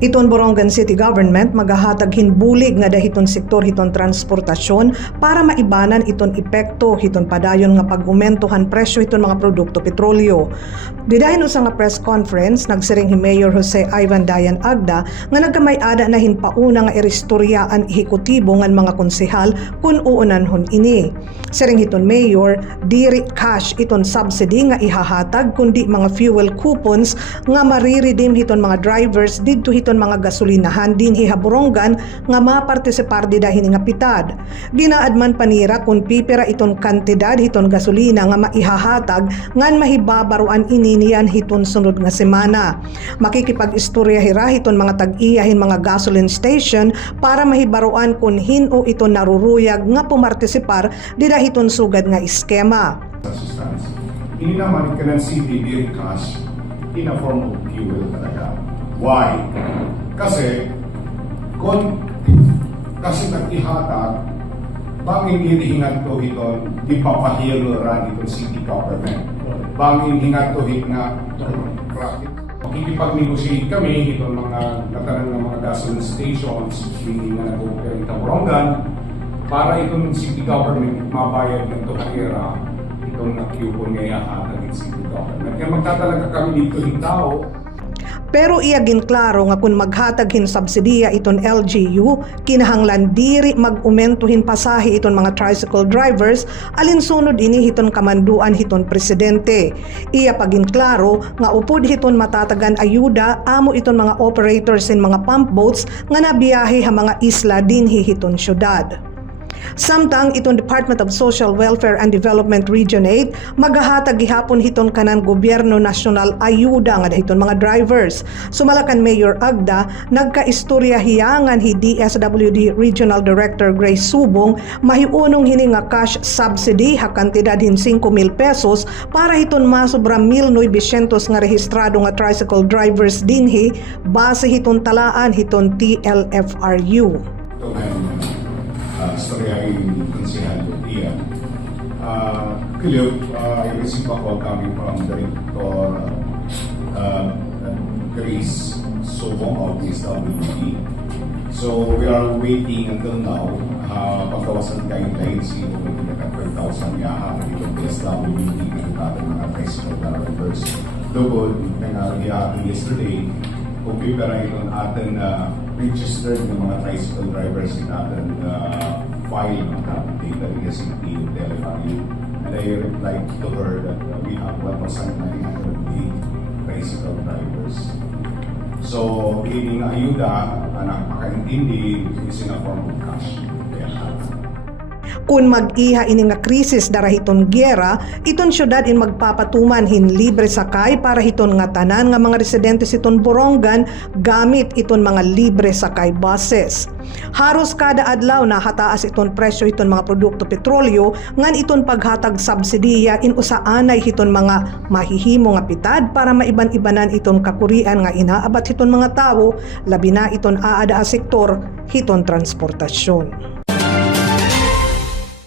Iton Borongan City Government magahatag hinbulig nga dahiton sektor hiton transportasyon para maibanan iton epekto hiton padayon nga pag-umentuhan presyo hiton mga produkto petrolyo. Didahin usa nga press conference nagsiring hi Mayor Jose Ivan Dayan Agda nga nagkamay-ada na hinpauna nga irestoryaan ehekutibo ngan mga konsehal kun uunanhon ini. Siring hiton Mayor, diri cash iton subsidy nga ihahatag kundi mga fuel coupons nga mariredeem hiton mga drivers didto hiton mga gasolinahan dinhi Borongan nga mapartisipar dida hini nga pitad. Ginaad man panira kun pipera iton kantidad hiton gasolina nga maihahatag ngan mahibabaruan ini niyan hiton sunod nga semana. Makikipag-istorya hira hiton mga tag-iyahin mga gasoline station para mahibaruan kun hino iton naruruyag nga pumartisipar dida hiton sugad nga iskema. Hindi naman ka ng CBD cash in a form of fuel talaga. Why? Kasi nag-ihatag bangin hinihingan to hiton di papahilo ran itong city government. Bangin hingan to hit na traffic. Makikipag-negotiate kami itong mga natanan ng mga gasoline stations hindi na nag-operate sa Borongan para itong city government mabayad ng tohera itong na-coupon ngaya hatag ng city government. Kaya magtatalaga kami dito ng tao. Pero iyagin klaro nga kung maghatag hin subsidiya iton LGU, kinahanglan diri mag-umentuhin pasahe iton mga tricycle drivers alinsunod ini hiton kamanduan hiton presidente. Iya pagin klaro nga upod hiton matatagan ayuda amo iton mga operators in mga pump boats nga nabiyahe ha mga isla dinhi hiton syudad. Samtang itong Department of Social Welfare and Development Region 8 maghahatag gihapon hiton kanan gobyerno nasyonal ayuda nga dahiton mga drivers. Sumalakan Mayor Agda nagkaistorya hiyangan hi DSWD Regional Director Grace Subong mahiunong hini nga cash subsidy ha kantidad hin 5,000 pesos para hiton masobra 1,900 nga rehistrado nga tricycle drivers dinhi base hiton talaan hiton TLFRU. Storyahin konsehal Lutia. I received a call coming from Director Grace Subong of DSWD. So we are waiting until now. Pagkawasan guidelines yung $5,000 yaha ng DSWD kandidato mga tricycle drivers. Lugod, nangyari yesterday, kung pipera ito atin registered ng mga tricycle drivers in atin file ng data in the city of TLFRU. And I replied to her that we have 1,908 tricycle drivers. So, hiling ayuda, anak makaintindi, is in a form of cash. Kung mag-iha ini nga krisis darahiton gyera, iton syudad in magpapatuman hin libre sakay para hiton nga tanan nga mga residente siton Borongan gamit iton mga libre sakay buses. Haros kada adlaw na hataas iton presyo iton mga produkto petrolyo ngan iton paghatag subsidiya in usaanay hiton mga mahihimo nga pitad para maiban-ibanan iton kakurian nga inaabat hiton mga tawo labi na iton aada a sektor hiton transportasyon.